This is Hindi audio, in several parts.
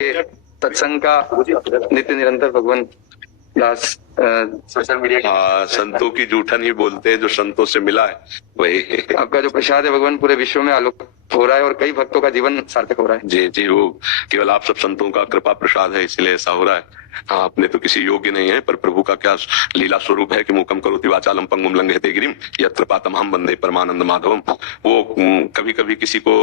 सत्संग का नित्य निरंतर भगवान दास सोशल मीडिया संतों की जूठन ही बोलते हैं, जो संतों से मिला है वही। आपका जो प्रसाद है भगवान पूरे विश्व में आलोक हो रहा है और कई भक्तों का जीवन सार्थक हो रहा है। जी जी, वो केवल आप सब संतों का कृपा प्रसाद है, इसलिए ऐसा हो रहा है। हाँ, अपने तो किसी योग्य नहीं है, पर प्रभु का क्या लीला स्वरूप है कि मूकम करोति वाचालम पंगुम लंघयते गिरिम यत् कृपातमहं वंदे परमानंद माधवम। वो कभी कभी किसी को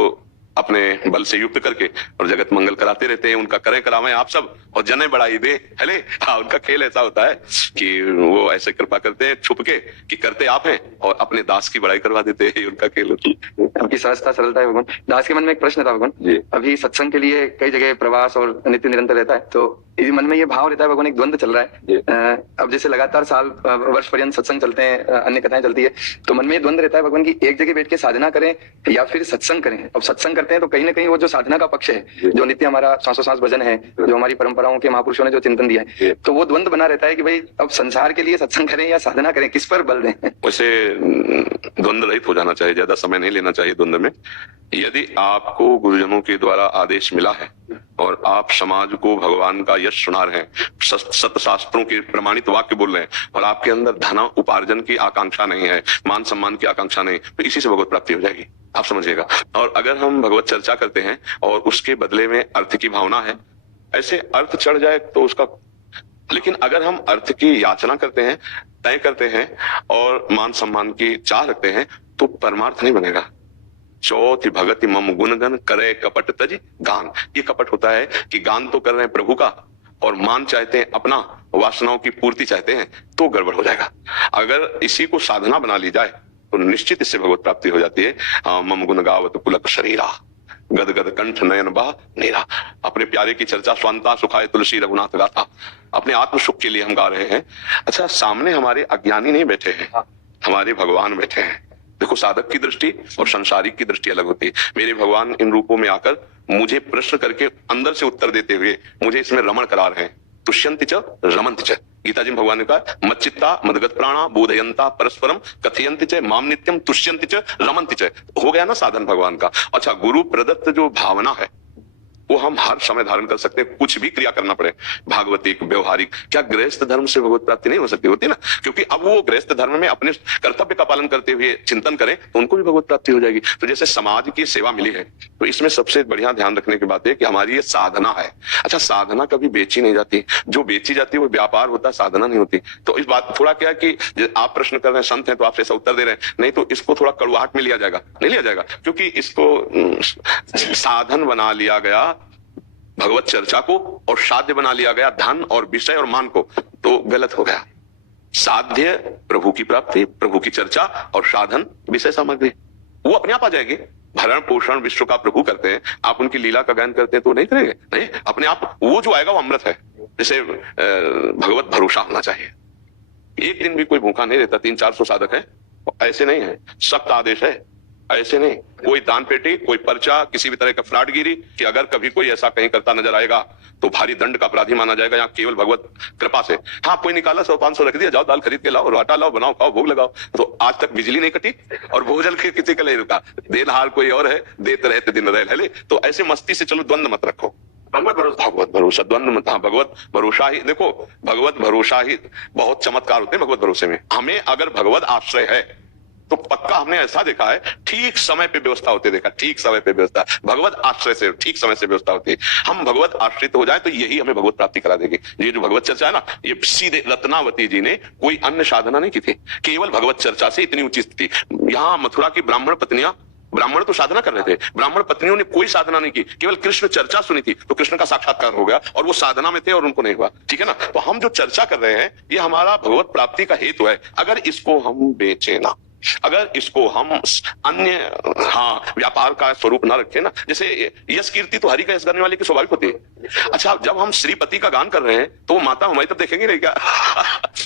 अपने बल से युक्त करके और जगत मंगल कराते रहते हैं। उनका करें करावें आप सब और जने बढ़ाई दे हले। हाँ, उनका खेल ऐसा होता है कि वो ऐसे कृपा करते हैं छुप के कि करते आप हैं और अपने दास की बड़ाई करवा देते हैं। उनका खेल होता है। आपकी सहजता सरलता है भगवान। दास के मन में एक प्रश्न था भगवान जी। अभी सत्संग के लिए कई जगह प्रवास और नित्य निरंतर रहता है, तो मन में ये भाव रहता है भगवान, एक द्वंद चल रहा है। अब जैसे लगातार साल वर्ष पर्यंत सत्संग चलते हैं, अन्य कथाएं चलती है, तो मन में ये द्वंद रहता है भगवान की एक जगह बैठ के साधना करें या फिर सत्संग करें। अब सत्संग करते हैं तो कहीं ना कहीं वो जो साधना का पक्ष है, जो नित्य हमारा सांसों सांस भजन है, जो हमारी परंपराओं के महापुरुषों ने जो चिंतन दिया है, तो वो द्वंद बना रहता है कि भाई अब संसार के लिए सत्संग करें या साधना करें, किस पर बल दें। वैसे द्वंद रहित हो जाना चाहिए, ज्यादा समय नहीं लेना चाहिए द्वंद में। यदि आपको गुरुजनों के द्वारा आदेश मिला है और आप समाज को भगवान का यश सुना रहे हैं, सत्य शास्त्रों के प्रमाणित वाक्य बोल रहे हैं और आपके अंदर धन उपार्जन की आकांक्षा नहीं है, मान सम्मान की आकांक्षा नहीं, तो इसी से भगवत प्राप्ति हो जाएगी, आप समझिएगा। और अगर हम भगवत चर्चा करते हैं और उसके बदले में अर्थ की भावना है, ऐसे अर्थ चढ़ जाए तो उसका, लेकिन अगर हम अर्थ की याचना करते हैं, तय करते हैं और मान सम्मान की चाह रखते हैं, तो परमार्थ नहीं बनेगा। चौथी भगति मम गुणगन करे कपट तज गान। ये कपट होता है कि गान तो कर रहे हैं प्रभु का और मान चाहते हैं अपना, वासनाओं की पूर्ति चाहते हैं, तो गड़बड़ हो जाएगा। अगर इसी को साधना बना ली जाए तो निश्चित इससे भगवत प्राप्ति हो जाती है। मम गुण गावत पुलक शरीरा गद गद कंठ नयन बह नेरा। अपने प्यारे की चर्चा स्वांता सुखाए तुलसी रघुनाथ गाथा, अपने आत्म सुख के लिए हम गा रहे हैं। अच्छा, सामने हमारे अज्ञानी नहीं बैठे हैं, हमारे भगवान बैठे हैं। देखो, साधक की दृष्टि और संसारिक की दृष्टि अलग होती है। मेरे भगवान इन रूपों में आकर मुझे प्रश्न करके अंदर से उत्तर देते हुए मुझे इसमें रमण करा रहे हैं। तुष्यंति च रमन्ति च। गीता जी में भगवान ने कहा मच्चित्ता मदगत प्राणा बोधयंता परस्परम कथयंति च माम नित्यम तुष्यंति च रमन्ति च। हो गया ना साधन भगवान का। अच्छा, गुरु प्रदत्त जो भावना है वो हम हर समय धारण कर सकते हैं, कुछ भी क्रिया करना पड़े, भागवतिक व्यवहारिक। क्या गृहस्थ धर्म से भगवत प्राप्ति नहीं हो सकती? होती ना, क्योंकि अब वो गृहस्थ धर्म में अपने कर्तव्य का पालन करते हुए चिंतन करें तो उनको भी भगवत प्राप्ति हो जाएगी। तो जैसे समाज की सेवा मिली है, तो इसमें सबसे बढ़िया ध्यान रखने की बात है कि हमारी ये साधना है। अच्छा, साधना कभी बेची नहीं जाती, जो बेची जाती है वो व्यापार होता है, साधना नहीं होती। तो इस बात थोड़ा क्या है कि आप प्रश्न कर रहे हैं, संत हैं तो आपसे ऐसा उत्तर दे रहे हैं, नहीं तो इसको थोड़ा कड़वाहट में लिया जाएगा, नहीं लिया जाएगा, क्योंकि इसको साधन बना लिया गया भगवत चर्चा को और साध्य बना लिया गया धन और विषय और मान को, तो गलत हो गया। साध्य प्रभु की प्राप्ति, प्रभु की चर्चा और साधन विषय सामग्री, वो अपने आप आ जाएगी। भरण पोषण विश्व का प्रभु करते हैं, आप उनकी लीला का गायन करते हैं तो नहीं करेंगे? नहीं, अपने आप वो जो आएगा वो अमृत है। जैसे भगवत भरोसा होना चाहिए। एक दिन भी कोई भूखा नहीं रहता। 300-400 साधक है, ऐसे नहीं है, सख्त आदेश है, ऐसे नहीं। कोई दान पेटी, कोई पर्चा, किसी भी तरह का फ्रॉडगिरी कि अगर कभी कोई ऐसा कहीं करता नजर आएगा तो भारी दंड का अपराधी माना जाएगा। यहाँ केवल भगवत कृपा से। हाँ, कोई निकाला 100-500 रख दिया, जाओ दाल खरीद के लाओ और आटा लाओ, बनाओ, खाओ, भोग लगाओ। तो आज तक बिजली नहीं कटी और भोजन के किसी का नहीं रुका। देनहार कोई और है, देते रहते दिन रहे। तो ऐसे मस्ती से चलो, द्वंद मत रखो। भगवत भरोसा, द्वंद मत। हाँ, भगवत भरोसा ही, देखो भगवत भरोसा ही बहुत चमत्कार होते हैं भगवत भरोसे में। हमें अगर भगवत आश्रय है तो पक्का हमने ऐसा देखा है, ठीक समय पे व्यवस्था होती देखा, ठीक समय पे व्यवस्था, भगवत आश्रय से ठीक समय से व्यवस्था होती है। हम भगवत आश्रित हो जाए तो यही हमें भगवत प्राप्ति करा देगी। ये जो भगवत चर्चा है ना, ये सीधे रत्नावती जी ने कोई अन्य साधना नहीं की थी, केवल भगवत चर्चा से इतनी ऊंची स्थिति। यहाँ मथुरा की ब्राह्मण पत्नियां, ब्राह्मण तो साधना कर रहे थे, ब्राह्मण पत्नियों ने कोई साधना नहीं की, केवल कृष्ण चर्चा सुनी थी तो कृष्ण का साक्षात्कार हो गया और वो साधना में थे और उनको नहीं हुआ। ठीक है ना? तो हम जो चर्चा कर रहे हैं ये हमारा भगवत प्राप्ति का हेतु है। अगर इसको हम बेचे ना, अगर इसको हम अन्य व्यापार का स्वरूप ना रखें ना, जैसे यश कीर्ति तो हरि का यश करने वाले की स्वाभाविक होती है। अच्छा, जब हम श्रीपति का गान कर रहे हैं तो माता हमारी तब देखेंगे नहीं क्या?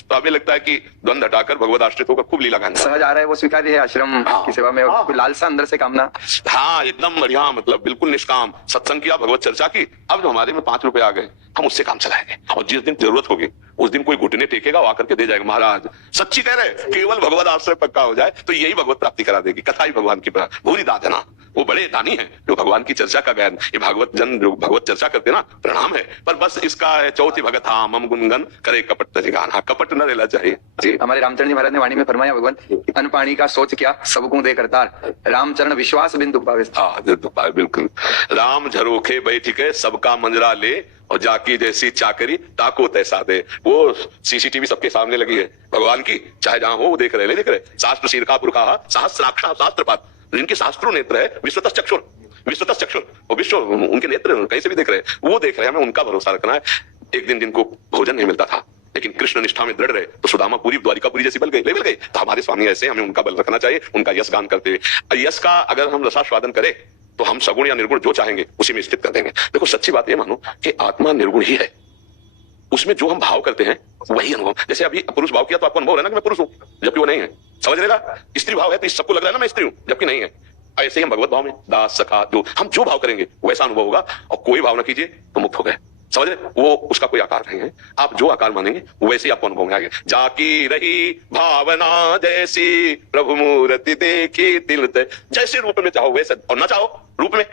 तो हमें लगता है कि द्वंद हटाकर भगवत आश्रित होकर खूब लीला गान सहज आ रहा है, वो स्वीकार्य है आश्रम की सेवा में। लालसा अंदर से कामना, हाँ एकदम बढ़िया, मतलब बिल्कुल निष्काम। सत्संग किया, भगवत चर्चा की, अब जो हमारे में 5 रुपए आ गए हम उससे काम चलाएंगे और जिस दिन जरूरत होगी उस दिन कोई घुटने टेकेगा, वो आकर के दे जाएगा। महाराज सच्ची कह रहे, केवल भगवत आश्रय पक्का हो जाए तो यही भगवत प्राप्ति करा देगी। कथा ही भगवान की भूरी दातना। वो बड़े दानी हैं जो भगवान की चर्चा का ज्ञान, ये भागवत जन जो भगवत चर्चा करते ना, प्रणाम है। पर बस इसका चौथी भगत हाँ मम गुणगन करे कपट तजिगान, हाँ कपट न रहना चाहिए जी। हमारे रामचरण जी महाराज ने वाणी में फरमाया भगवान, अनपाणी का सोच क्या सबको दे करतार, रामचरण विश्वास बिंदु पावे। हाँ बिल्कुल। राम झरोखे बैठ के सबका मंजरा ले और जाकी जैसी चाकरी ताको तैसा दे। वो सीसीटीवी सबके सामने लगी है भगवान की, चाहे जहां हो वो देख रहे देख रहे। शास्त्र शीर्षा पुरखा सहस्राक्षा शास्त्रपात, इनके शास्त्रों नेत्र है विश्वतः चक्षुर, विश्वतः चक्षुर और विश्व उनके नेत्र कहीं से भी देख रहे हैं, वो देख रहे हैं, हमें उनका भरोसा रखना है। एक दिन जिनको भोजन नहीं मिलता था लेकिन कृष्ण निष्ठा में दृढ़ रहे तो सुदामा पूरी द्वारिकापुरी जैसी बल गई। तो हमारे स्वामी ऐसे, हमें उनका बल रखना चाहिए, उनका यश गान करते हुए। यश का अगर हम रसास्वादन करें तो हम सगुण या निर्गुण जो चाहेंगे उसी में स्थित कर देंगे। देखो सच्ची बात ये मानो कि आत्मा निर्गुण ही है, उसमें जो हम भाव करते हैं वही अनुभव। जैसे अभी पुरुष भाव किया तो आपको अनुभव है ना कि मैं पुरुष हूं, जबकि वो नहीं है, समझ लेगा। स्त्री भाव है तो सबको लग रहा है ना मैं स्त्री हूं, जबकि नहीं है। ऐसे ही हम भगवत भाव में दास सखा जो हम जो भाव करेंगे वैसा अनुभव होगा, और कोई भाव न कीजिए तो मुक्त हो गए, समझ रहे। वो उसका कोई आकार नहीं है, आप जो आकार मानेंगे वैसे ही आपको अनुभव में आएगा। जाकी रही भावना जैसी प्रभु मूर्ति देखी दिल, जैसे रूप में चाहो वैसे, और ना चाहो रूप में